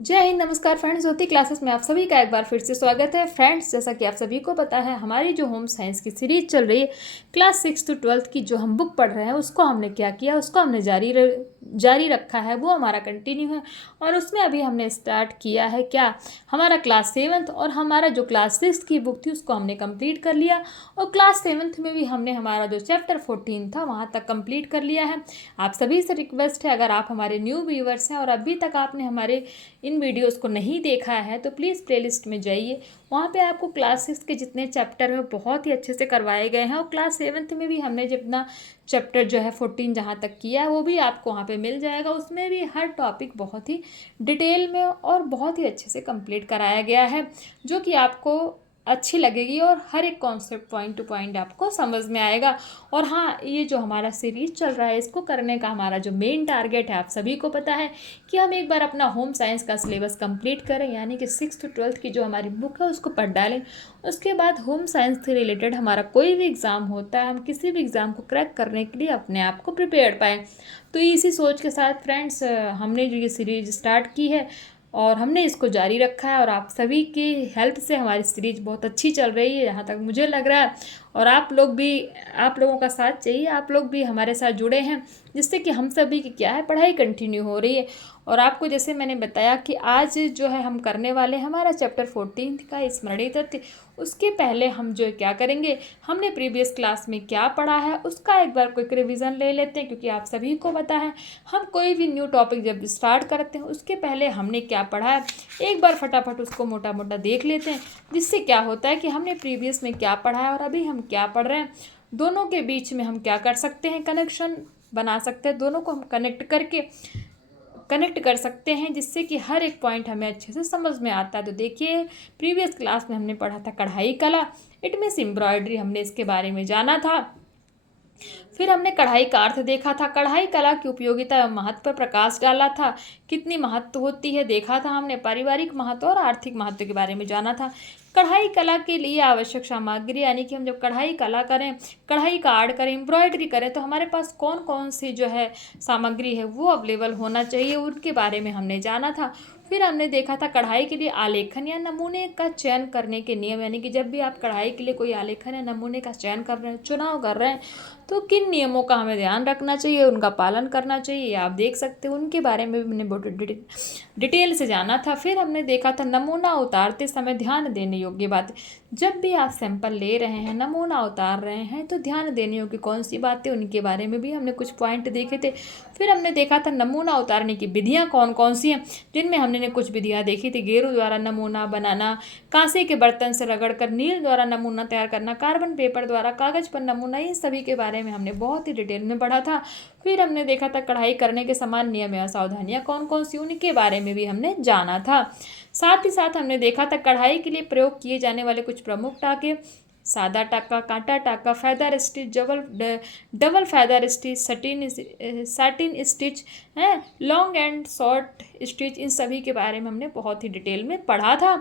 जय हिंद, नमस्कार फ्रेंड्स। ज्योति क्लासेस में आप सभी का एक बार फिर से स्वागत है। फ्रेंड्स, जैसा कि आप सभी को पता है, हमारी जो होम साइंस की सीरीज चल रही है, क्लास 6 to 12 की जो हम बुक पढ़ रहे हैं, उसको हमने क्या किया, उसको हमने जारी रखा है, वो हमारा कंटिन्यू है। और उसमें अभी हमने स्टार्ट किया है क्या, हमारा क्लास 7th, और हमारा जो क्लास 6 की बुक थी उसको हमने कंप्लीट कर लिया। और क्लास 7th में भी हमने हमारा जो चैप्टर 14 था वहाँ तक कंप्लीट कर लिया है। आप सभी से रिक्वेस्ट है, अगर आप हमारे न्यू व्यूअर्स हैं और अभी तक आपने हमारे इन वीडियोस को नहीं देखा है तो प्लीज़ प्लेलिस्ट में जाइए। वहाँ पे आपको क्लास 6 के जितने चैप्टर हैं बहुत ही अच्छे से करवाए गए हैं। और क्लास 7th में भी हमने जितना चैप्टर जो है 14 जहाँ तक किया है वो भी आपको वहाँ पे मिल जाएगा। उसमें भी हर टॉपिक बहुत ही डिटेल में और बहुत ही अच्छे से कंप्लीट कराया गया है, जो कि आपको अच्छी लगेगी और हर एक कॉन्सेप्ट पॉइंट टू पॉइंट आपको समझ में आएगा। और हाँ, ये जो हमारा सीरीज चल रहा है, इसको करने का हमारा जो मेन टारगेट है, आप सभी को पता है कि हम एक बार अपना होम साइंस का सिलेबस कंप्लीट करें, यानी कि 6 to 12 की जो हमारी बुक है उसको पढ़ डालें। उसके बाद होम साइंस से रिलेटेड हमारा कोई भी एग्ज़ाम होता है, हम किसी भी एग्ज़ाम को क्रैक करने के लिए अपने आप को प्रिपेयर पाएँ। तो इसी सोच के साथ फ्रेंड्स, हमने जो ये सीरीज स्टार्ट की है और हमने इसको जारी रखा है। और आप सभी की हेल्प से हमारी सीरीज बहुत अच्छी चल रही है, जहाँ तक मुझे लग रहा है। और आप लोगों का साथ चाहिए, आप लोग भी हमारे साथ जुड़े हैं, जिससे कि हम सभी की क्या है, पढ़ाई कंटिन्यू हो रही है। और आपको जैसे मैंने बताया कि आज जो है हम करने वाले हमारा चैप्टर 14 का स्मरणीय तथ्य। उसके पहले हम जो क्या करेंगे, हमने प्रीवियस क्लास में क्या पढ़ा है उसका एक बार क्विक रिवीजन ले लेते हैं, क्योंकि आप सभी को पता है हम कोई भी न्यू टॉपिक जब स्टार्ट करते हैं उसके पहले हमने क्या पढ़ा है एक बार फटाफट उसको मोटा मोटा देख लेते हैं। जिससे क्या होता है कि हमने प्रीवियस में क्या पढ़ा है और अभी हम क्या पढ़ रहे हैं, दोनों के बीच में हम क्या कर सकते हैं, कनेक्शन बना सकते हैं। दोनों को हम कनेक्ट कर सकते हैं, जिससे कि हर एक पॉइंट हमें अच्छे से समझ में आता है। तो देखिए, प्रीवियस क्लास में हमने पढ़ा था कढ़ाई कला, इट मीन्स एम्ब्रॉयडरी, हमने इसके बारे में जाना था। फिर हमने कढ़ाई का अर्थ देखा था, कढ़ाई कला की उपयोगिता एवं महत्व पर प्रकाश डाला था, कितनी महत्व होती है देखा था हमने, पारिवारिक महत्व और आर्थिक महत्व के बारे में जाना था। कढ़ाई कला के लिए आवश्यक सामग्री, यानी कि हम जब कढ़ाई कला करें, कढ़ाई का आर्ट करें, एम्ब्रॉयडरी करें, तो हमारे पास कौन कौन सी जो है सामग्री है वो अवेलेबल होना चाहिए, उनके बारे में हमने जाना था। फिर हमने देखा था कढ़ाई के लिए आलेखन या नमूने का चयन करने के नियम, यानी कि जब भी आप कढ़ाई के लिए कोई आलेखन या नमूने का चयन कर रहे हैं, चुनाव कर रहे हैं, तो किन नियमों का हमें ध्यान रखना चाहिए, उनका पालन करना चाहिए, आप देख सकते हो। उनके बारे में भी मैंने बहुत डिटेल से जाना था। फिर हमने देखा था नमूना उतारते समय ध्यान देने योग्य बात। जब भी आप सैंपल ले रहे हैं, नमूना उतार रहे हैं, तो ध्यान देने योग्य कौन सी बातें, उनके बारे में भी हमने कुछ पॉइंट देखे थे। फिर हमने देखा था नमूना उतारने की विधियाँ कौन कौन सी हैं, जिनमें हमने कुछ विधियाँ देखी थी। गेरू द्वारा नमूना बनाना, कांसे के बर्तन से रगड़कर नील द्वारा नमूना तैयार करना, कार्बन पेपर द्वारा कागज पर नमूना, इन सभी के बारे में हमने बहुत ही डिटेल में पढ़ा था। फिर हमने देखा था कढ़ाई करने के समान नियम या सावधानियां कौन कौन सी, उनके बारे में भी हमने जाना था। साथ ही साथ हमने देखा था कढ़ाई के लिए प्रयोग किए जाने वाले कुछ प्रमुख टाके, सादा टाका, कांटा टाका, feather stitch, double feather stitch, satin stitch है, लॉन्ग एंड शॉर्ट स्टिच, इन सभी के बारे में हमने बहुत ही डिटेल में पढ़ा था।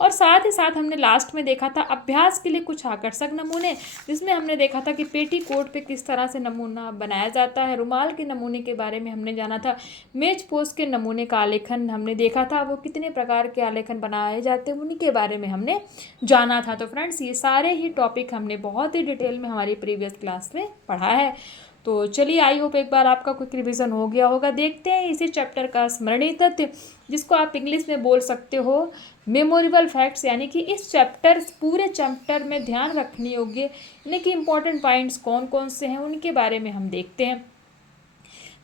और साथ ही साथ हमने लास्ट में देखा था अभ्यास के लिए कुछ आकर्षक नमूने, जिसमें हमने देखा था कि पेटी कोट पे किस तरह से नमूना बनाया जाता है, रुमाल के नमूने के बारे में हमने जाना था, मेज पोज के नमूने का आलेखन हमने देखा था, वो कितने प्रकार के आलेखन बनाए जाते हैं उनके बारे में हमने जाना था। तो फ्रेंड्स, ये सारे ही टॉपिक हमने बहुत ही डिटेल में हमारी प्रीवियस क्लास में पढ़ा है। तो चलिए, आई होप एक बार आपका क्विक रिवीजन हो गया होगा। देखते हैं इसी चैप्टर का स्मरणीय तथ्य, जिसको आप इंग्लिश में बोल सकते हो मेमोरेबल फैक्ट्स, यानी कि इस पूरे चैप्टर में ध्यान रखने योग्य, यानी कि इंपॉर्टेंट पॉइंट्स कौन कौन से हैं, उनके बारे में हम देखते हैं।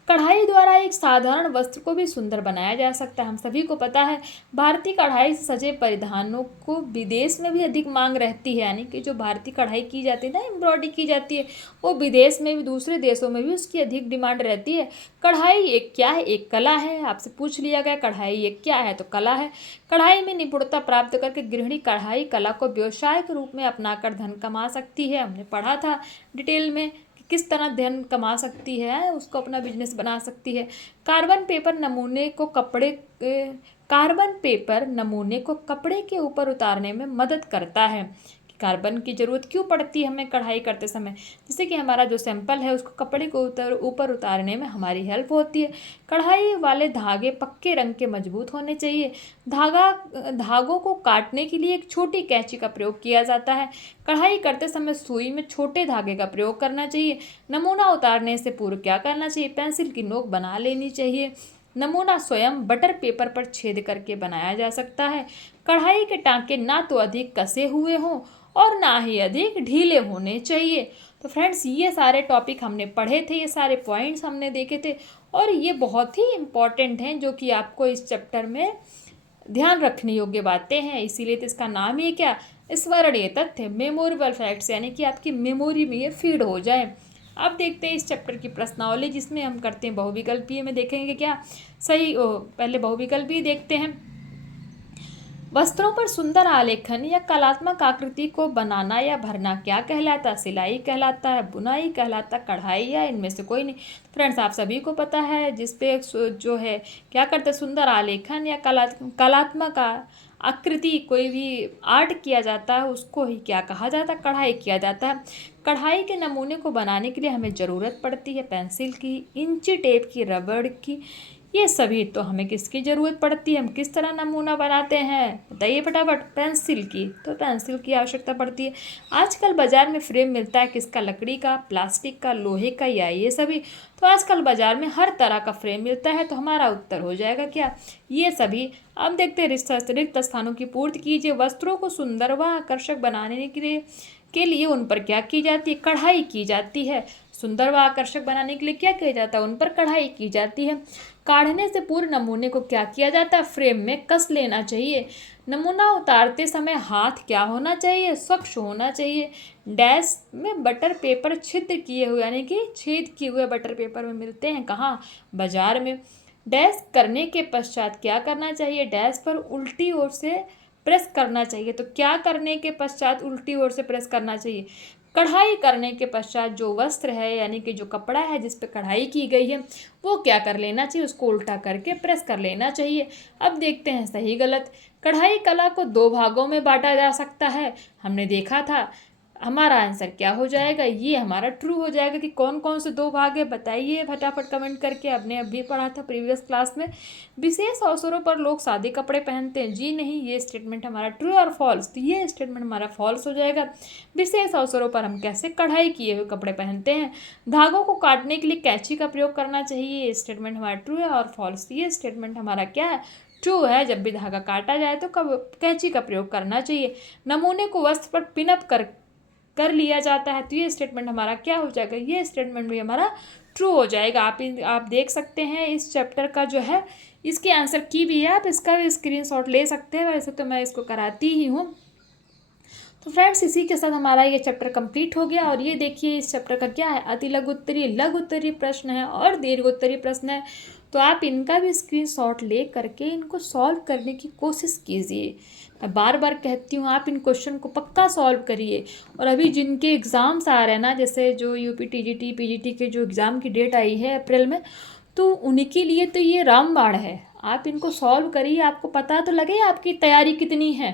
कढ़ाई द्वारा एक साधारण वस्त्र को भी सुंदर बनाया जा सकता है। हम सभी को पता है भारतीय कढ़ाई से सजे परिधानों को विदेश में भी अधिक मांग रहती है, यानी कि जो भारतीय कढ़ाई की जाती है ना, एम्ब्रॉयडरी की जाती है, वो विदेश में भी, दूसरे देशों में भी उसकी अधिक डिमांड रहती है। कढ़ाई एक क्या है, एक कला है। आपसे पूछ लिया गया कढ़ाई एक क्या है, तो कला है। कढ़ाई में निपुणता प्राप्त करके गृहिणी कढ़ाई कला को व्यवसाय के रूप में अपनाकर धन कमा सकती है। हमने पढ़ा था डिटेल में किस तरह धन कमा सकती है, उसको अपना बिजनेस बना सकती है। कार्बन पेपर नमूने को कपड़े के ऊपर उतारने में मदद करता है। कार्बन की ज़रूरत क्यों पड़ती है हमें कढ़ाई करते समय? जिससे कि हमारा जो सैंपल है उसको कपड़े को ऊपर उतारने में हमारी हेल्प होती है। कढ़ाई वाले धागे पक्के रंग के मजबूत होने चाहिए। धागों को काटने के लिए एक छोटी कैंची का प्रयोग किया जाता है। कढ़ाई करते समय सुई में छोटे धागे का प्रयोग करना चाहिए। नमूना उतारने से पूर्व क्या करना चाहिए? पेंसिल की नोक बना लेनी चाहिए। नमूना स्वयं बटर पेपर पर छेद करके बनाया जा सकता है। कढ़ाई के टांके ना तो अधिक कसे हुए हों और ना ही अधिक ढीले होने चाहिए। तो फ्रेंड्स, ये सारे टॉपिक हमने पढ़े थे, ये सारे पॉइंट्स हमने देखे थे और ये बहुत ही इम्पॉर्टेंट हैं जो कि आपको इस चैप्टर में ध्यान रखने योग्य बातें हैं। इसीलिए तो इसका नाम ही क्या, स्मरणीय तथ्य, मेमोरेबल फैक्ट्स, यानी कि आपकी मेमोरी में ये फीड हो जाए। अब देखते हैं इस चैप्टर की प्रश्नावली, जिसमें हम करते हैं बहुविकल्पीय में। देखेंगे क्या सही पहले बहुविकल्पीय देखते हैं। वस्त्रों पर सुंदर आलेखन या कलात्मक आकृति को बनाना या भरना क्या कहलाता? सिलाई कहलाता है, बुनाई कहलाता, कढ़ाई, या इनमें से कोई नहीं? फ्रेंड्स, आप सभी को पता है जिसपे जो है क्या करते हैं, सुंदर आलेखन या कलात्मक आकृति, कोई भी आर्ट किया जाता है उसको ही क्या कहा जाता है? कढ़ाई किया जाता है। कढ़ाई के नमूने को बनाने के लिए हमें ज़रूरत पड़ती है पेंसिल की, इंची टेप की, रबड़ की, ये सभी तो हमें किसकी ज़रूरत पड़ती है? हम किस तरह नमूना बनाते हैं बताइए फटाफट? पेंसिल की, तो पेंसिल की आवश्यकता पड़ती है। आजकल बाज़ार में फ्रेम मिलता है किसका? लकड़ी का, प्लास्टिक का, लोहे का, या ये सभी? तो आजकल बाज़ार में हर तरह का फ्रेम मिलता है, तो हमारा उत्तर हो जाएगा क्या? ये सभी। अब देखते हैं रिक्त स्थानों की पूर्ति कीजिए। वस्त्रों को सुंदर व आकर्षक बनाने के लिए उन पर क्या की जाती है? कढ़ाई की जाती है। सुंदर व आकर्षक बनाने के लिए क्या किया जाता है? उन पर कढ़ाई की जाती है। काढ़ने से पूर्व नमूने को क्या किया जाता है? फ्रेम में कस लेना चाहिए। नमूना उतारते समय हाथ क्या होना चाहिए? स्वच्छ होना चाहिए। डैश में बटर पेपर छिद्र किए हुए, यानी कि छेद किए हुए बटर पेपर में मिलते हैं कहाँ? बाजार में। डैश करने के पश्चात क्या करना चाहिए? डैश पर उल्टी ओर से प्रेस करना चाहिए। तो क्या करने के पश्चात उल्टी ओर से प्रेस करना चाहिए? कढ़ाई करने के पश्चात जो वस्त्र है, यानी कि जो कपड़ा है जिस पे कढ़ाई की गई है, वो क्या कर लेना चाहिए? उसको उल्टा करके प्रेस कर लेना चाहिए। अब देखते हैं सही गलत। कढ़ाई कला को 2 भागों में बांटा जा सकता है, हमने देखा था। हमारा आंसर क्या हो जाएगा? ये हमारा ट्रू हो जाएगा। कि कौन कौन से 2 भाग है बताइए फटाफट कमेंट करके। आपने अभी पढ़ा था प्रीवियस क्लास में। विशेष अवसरों पर लोग सादे कपड़े पहनते हैं, जी नहीं, ये स्टेटमेंट हमारा ट्रू और फॉल्स, तो ये स्टेटमेंट हमारा फॉल्स हो जाएगा। विशेष अवसरों पर हम कैसे कढ़ाई किए हुए कपड़े पहनते हैं। धागों को काटने के लिए कैंची का प्रयोग करना चाहिए, ये स्टेटमेंट हमारा ट्रू है और फॉल्स, ये स्टेटमेंट हमारा क्या है? ट्रू है। जब भी धागा काटा जाए तो कब कैंची का प्रयोग करना चाहिए। नमूने को वस्त्र पर पिनअप कर लिया जाता है, तो ये स्टेटमेंट हमारा क्या हो जाएगा? ये स्टेटमेंट भी हमारा ट्रू हो जाएगा। आप देख सकते हैं इस चैप्टर का जो है, इसके आंसर की भी है, आप इसका भी स्क्रीनशॉट ले सकते हैं। वैसे तो मैं इसको कराती ही हूँ। तो फ्रेंड्स, इसी के साथ हमारा ये चैप्टर कंप्लीट हो गया। और ये देखिए इस चैप्टर का क्या है, अति लघु उत्तरीय, लघु उत्तरीय प्रश्न है और दीर्घ उत्तरीय प्रश्न है। तो आप इनका भी स्क्रीनशॉट ले करके इनको सॉल्व करने की कोशिश कीजिए। मैं बार बार कहती हूँ, आप इन क्वेश्चन को पक्का सॉल्व करिए। और अभी जिनके एग्ज़ाम्स आ रहे हैं ना, जैसे जो यूपी टीजीटी पीजीटी के जो एग्ज़ाम की डेट आई है अप्रैल में, तो उनके लिए तो ये रामबाण है। आप इनको सॉल्व करिए, आपको पता तो लगे आपकी तैयारी कितनी है।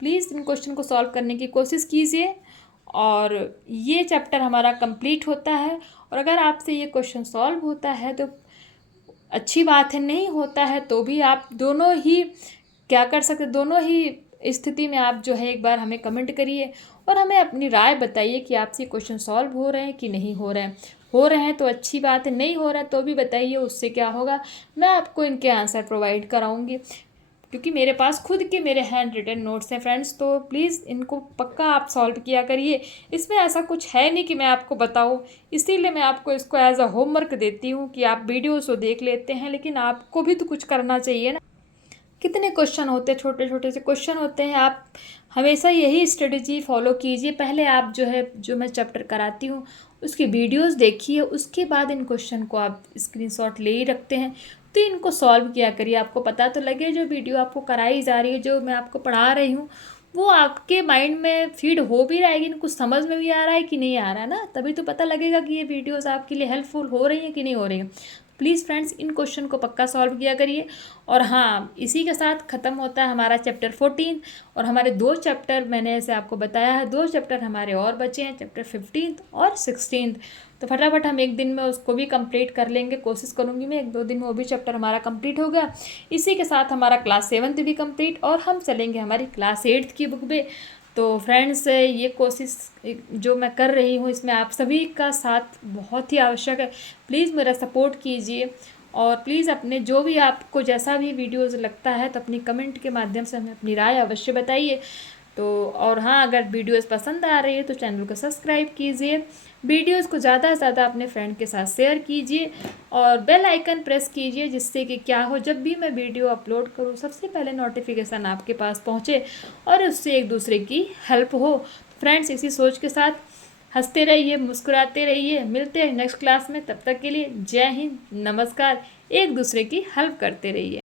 प्लीज़ इन क्वेश्चन को सॉल्व करने की कोशिश कीजिए। और ये चैप्टर हमारा कंप्लीट होता है। और अगर आपसे ये क्वेश्चन सॉल्व होता है तो अच्छी बात है, नहीं होता है तो भी आप दोनों ही क्या कर सकते, दोनों ही स्थिति में आप जो है एक बार हमें कमेंट करिए और हमें अपनी राय बताइए कि आपसे क्वेश्चन सॉल्व हो रहे हैं कि नहीं हो रहे हैं। हो रहे हैं तो अच्छी बात है, नहीं हो रहा है तो भी बताइए, उससे क्या होगा, मैं आपको इनके आंसर प्रोवाइड कराऊंगी। क्योंकि मेरे पास खुद के मेरे हैंड रिटन नोट्स हैं फ्रेंड्स, तो प्लीज़ इनको पक्का आप सॉल्व किया करिए। इसमें ऐसा कुछ है नहीं कि मैं आपको बताऊं, इसीलिए मैं आपको इसको एज अ होमवर्क देती हूं कि आप वीडियोस तो देख लेते हैं, लेकिन आपको भी तो कुछ करना चाहिए ना। कितने क्वेश्चन होते हैं, छोटे छोटे से क्वेश्चन होते हैं। आप हमेशा यही स्ट्रेटजी फॉलो कीजिए। पहले आप जो है, जो मैं चैप्टर कराती हूँ उसकी वीडियोस देखिए, उसके बाद इन क्वेश्चन को आप स्क्रीनशॉट ले ही रखते हैं तो इनको सॉल्व किया करिए। आपको पता तो लगे जो वीडियो आपको कराई जा रही है, जो मैं आपको पढ़ा रही हूँ, वो आपके माइंड में फीड हो भी रहा है कि कुछ समझ में भी आ रहा है कि नहीं आ रहा है ना, तभी तो पता लगेगा कि ये वीडियोस आपके लिए हेल्पफुल हो रही हैं कि नहीं हो रही हैं। प्लीज़ फ्रेंड्स इन क्वेश्चन को पक्का सॉल्व किया करिए। और हाँ, इसी के साथ ख़त्म होता है हमारा चैप्टर 14 और हमारे 2 चैप्टर मैंने ऐसे आपको बताया है, 2 चैप्टर हमारे और बचे हैं, चैप्टर 15 और 16। तो फटाफट हम एक दिन में उसको भी कंप्लीट कर लेंगे, कोशिश करूँगी मैं 1-2 दिन में वो भी चैप्टर हमारा कंप्लीट हो गया। इसी के साथ हमारा क्लास 7th भी कंप्लीट और हम चलेंगे हमारी क्लास 8th की बुक पे। तो फ्रेंड्स ये कोशिश जो मैं कर रही हूँ इसमें आप सभी का साथ बहुत ही आवश्यक है। प्लीज़ मेरा सपोर्ट कीजिए और प्लीज़ अपने जो भी आपको जैसा भी वीडियोज़ लगता है तो अपनी कमेंट के माध्यम से हमें अपनी राय अवश्य बताइए। तो और हाँ, अगर वीडियोज़ पसंद आ रही है तो चैनल को सब्सक्राइब कीजिए, वीडियोज़ को ज़्यादा से ज़्यादा अपने फ्रेंड के साथ शेयर कीजिए और बेल आइकन प्रेस कीजिए, जिससे कि क्या हो, जब भी मैं वीडियो अपलोड करूँ सबसे पहले नोटिफिकेशन आपके पास पहुँचे और उससे एक दूसरे की हेल्प हो। फ्रेंड्स इसी सोच के साथ हंसते रहिए, मुस्कुराते रहिए, मिलते हैं नेक्स्ट क्लास में। तब तक के लिए जय हिंद, नमस्कार। एक दूसरे की हेल्प करते रहिए।